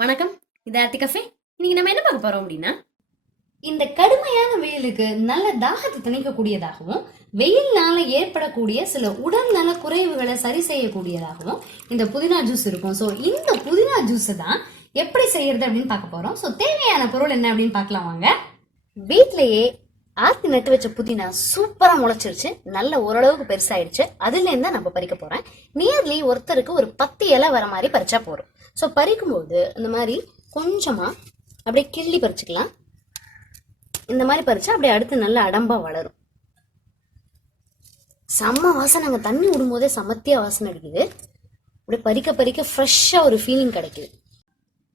வணக்கம். இது ஆர்த்தி கஃபே. இன்னைக்கு நம்ம என்ன பார்க்க போறோம் அப்படின்னா இந்த கடுமையான வெயிலுக்கு நல்ல தாகத்தை தணிக்கக்கூடியதாகவும் வெயில்னால ஏற்படக்கூடிய சில உடல் நல குறைவுகளை சரி செய்யக்கூடியதாகவும் இந்த புதினா ஜூஸ் இருக்கும். ஸோ இந்த புதினா ஜூஸை தான் எப்படி செய்யறது அப்படின்னு பார்க்க போறோம். ஸோ தேவையான பொருள் என்ன அப்படின்னு பார்க்கலாம் வாங்க. வீட்லயே ஆர்த்தி நட்டு வச்ச புதினா சூப்பரா முளைச்சிருச்சு. நல்ல ஓரளவுக்கு பெருசாயிடுச்சு. அதுல இருந்தா நம்ம பறிக்க போறேன் நியர்லி ஒருத்தருக்கு ஒரு பத்து இலை வர மாதிரி பறிச்சா போறோம் ஸோ பறிக்கும்போது இந்த மாதிரி கொஞ்சமாக அப்படியே கிள்ளி பறிச்சுக்கலாம். இந்த மாதிரி பறிச்சா அப்படியே அடுத்து நல்லா அடம்பாக வளரும். செம்ம வாசனை நாங்கள் தண்ணி விடும்போதே சமத்தியாக வாசனை அடிக்குது. அப்படியே பறிக்க பறிக்க ஃப்ரெஷ்ஷாக ஒரு ஃபீலிங் கிடைக்குது.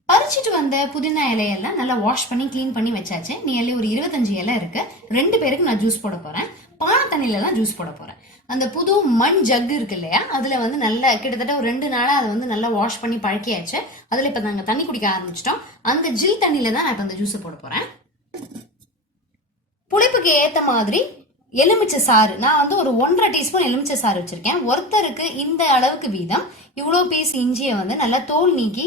பறிச்சிட்டு வந்த புதினா இலையெல்லாம் நல்லா வாஷ் பண்ணி க்ளீன் பண்ணி வச்சாச்சு. நியர்லி ஒரு இருபத்தஞ்சு இலை இருக்கு. ரெண்டு பேருக்கு நான் ஜூஸ் போட போறேன். பானை தண்ணியில தான் ஜூஸ் போட போறேன். அந்த புது மண் ஜக்கு இருக்கு இல்லையா அதில் வந்து நல்லா கிட்டத்தட்ட ஒரு ரெண்டு நாளாக அதை வந்து நல்லா வாஷ் பண்ணி பழக்கியாச்சு. அதில் இப்போ நாங்கள் தண்ணி குடிக்க ஆரம்பிச்சிட்டோம். அந்த ஜில் தண்ணியில் தான் நான் இப்போ அந்த ஜூஸை போட போகிறேன் புளிப்புக்கு ஏற்ற மாதிரி எலுமிச்சை சாறு. நான் வந்து ஒரு ஒன்றரை டீஸ்பூன் எலுமிச்சை சாறு வச்சுருக்கேன். ஒருத்தருக்கு இந்த அளவுக்கு வீதம். இவ்வளோ பீஸ் இஞ்சியை வந்து நல்லா தோல் நீக்கி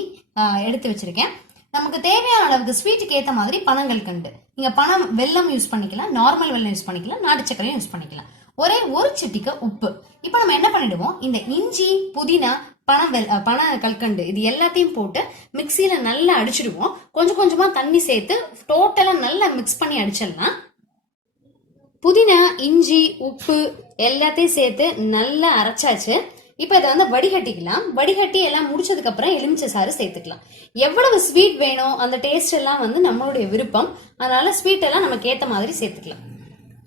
எடுத்து வச்சுருக்கேன். நமக்கு தேவையான அளவுக்கு ஸ்வீட்டுக்கு ஏற்ற மாதிரி பனங்கள் கண்டு. நீங்கள் பணம் வெல்லம் யூஸ் பண்ணிக்கலாம். நார்மல் வெல்லம் யூஸ் பண்ணிக்கலாம். நாட்டு சக்கரையும் யூஸ் பண்ணிக்கலாம். ஒரே ஒரு சிட்டிக்கு உப்பு. இப்போ நம்ம என்ன பண்ணிடுவோம்? இந்த இஞ்சி புதினா பனம் வெல் பனை பன கல்கண்டு இது எல்லாத்தையும் போட்டு மிக்சியில நல்லா அடிச்சிடுவோம். கொஞ்சம் கொஞ்சமா தண்ணி சேர்த்து டோட்டலா நல்லா மிக்ஸ் பண்ணி அடிச்சிடலாம். புதினா இஞ்சி உப்பு எல்லாத்தையும் சேர்த்து நல்லா அரைச்சாச்சு. இப்போ இதை வந்து வடிகட்டிக்கலாம். வடிகட்டி எல்லாம் முடிச்சதுக்கு அப்புறம் எலுமிச்சை சாறு சேர்த்துக்கலாம். எவ்வளவு ஸ்வீட் வேணும்? அந்த டேஸ்ட் எல்லாம் வந்து நம்மளுடைய விருப்பம். அதனால ஸ்வீட் எல்லாம் நமக்கு ஏற்ற மாதிரி சேர்த்துக்கலாம்.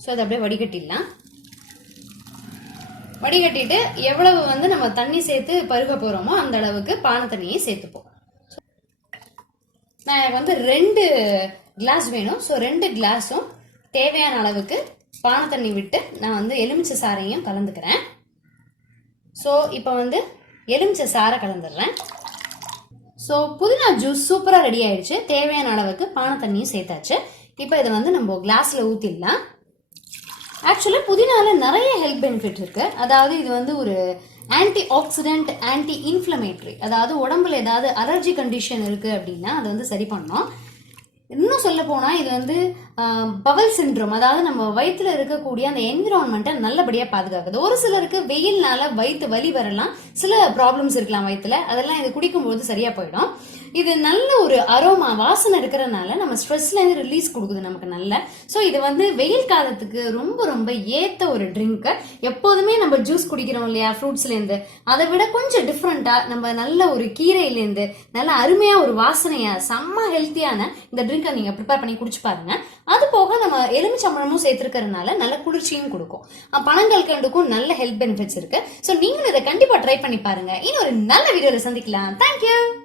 ஸோ அதை அப்படியே வடிகட்டிடலாம். வடிகட்டிட்டு எவ்வளவு வந்து நம்ம தண்ணி சேர்த்து பருக போகிறோமோ அந்த அளவுக்கு பானை தண்ணியை சேர்த்துப்போம். நான் எனக்கு வந்து ரெண்டு கிளாஸ் வேணும். ஸோ ரெண்டு கிளாஸும் தேவையான அளவுக்கு பானை தண்ணி விட்டு நான் வந்து எலுமிச்சை சாறையும் கலந்துக்கிறேன். ஸோ இப்போ வந்து எலுமிச்சை சாறை கலந்துடுறேன். ஸோ புதினா ஜூஸ் சூப்பராக ரெடி ஆயிடுச்சு. தேவையான அளவுக்கு பானை தண்ணியும் சேர்த்தாச்சு. இப்போ இதை வந்து நம்ம கிளாஸில் ஊற்றிடலாம் ஆக்சுவலாக புதினால நிறைய ஹெல்த் பெனிஃபிட் இருக்கு. அதாவது இது வந்து ஒரு ஆன்டி ஆக்சிடென்ட் ஆன்டி இன்ஃப்ளமேட்ரி அதாவது உடம்புல ஏதாவது அலர்ஜி கண்டிஷன் இருக்கு அப்படின்னா அதை வந்து சரி பண்ணோம் இன்னும் சொல்ல போனால் இது வந்து பவல் சிண்ட்ரோம் அதாவது நம்ம வயிற்றுல இருக்கக்கூடிய அந்த என்விரான்மெண்ட்டை நல்லபடியாக பாதுகாக்குது. ஒரு சிலருக்கு வெயில்னால வயிற்று வலி வரலாம் சில ப்ராப்ளம்ஸ் இருக்கலாம் வயிற்றுல அதெல்லாம் இது குடிக்கும்போது சரியாக போயிடும். இது நல்ல ஒரு அரோமா வாசனை இருக்கிறனால நம்ம ஸ்ட்ரெஸ்லேருந்து ரிலீஸ் கொடுக்குது நமக்கு நல்ல. ஸோ இது வந்து வெயில் காலத்துக்கு ரொம்ப ரொம்ப ஏற்ற ஒரு ட்ரிங்க்கு எப்போதுமே நம்ம ஜூஸ் குடிக்கிறோம் இல்லையா ஃப்ரூட்ஸ்லேருந்து அதை விட கொஞ்சம் டிஃப்ரெண்ட்டாக நம்ம நல்ல ஒரு கீரையிலேருந்து நல்ல அருமையாக ஒரு வாசனையாக செம்ம ஹெல்த்தியான இந்த ட்ரிங்க் நீங்க ப்ரிப்பேர் பண்ணி குடிச்சு பாருங்க. அது போக நம்ம எலுமிச்சம்பழமும் சேர்த்திருக்கறதுனால நல்ல குளிர்ச்சியும் கொடுக்கும். பணங்கள் கண்டுக்கும் நல்ல ஹெல்த் பெனிஃபிட்ஸ் இருக்கு. ஸோ நீங்களும் இதை கண்டிப்பா ட்ரை பண்ணி பாருங்க. இன்னும் ஒரு நல்ல வீடியோவில் சந்திக்கலாம். தேங்க்யூ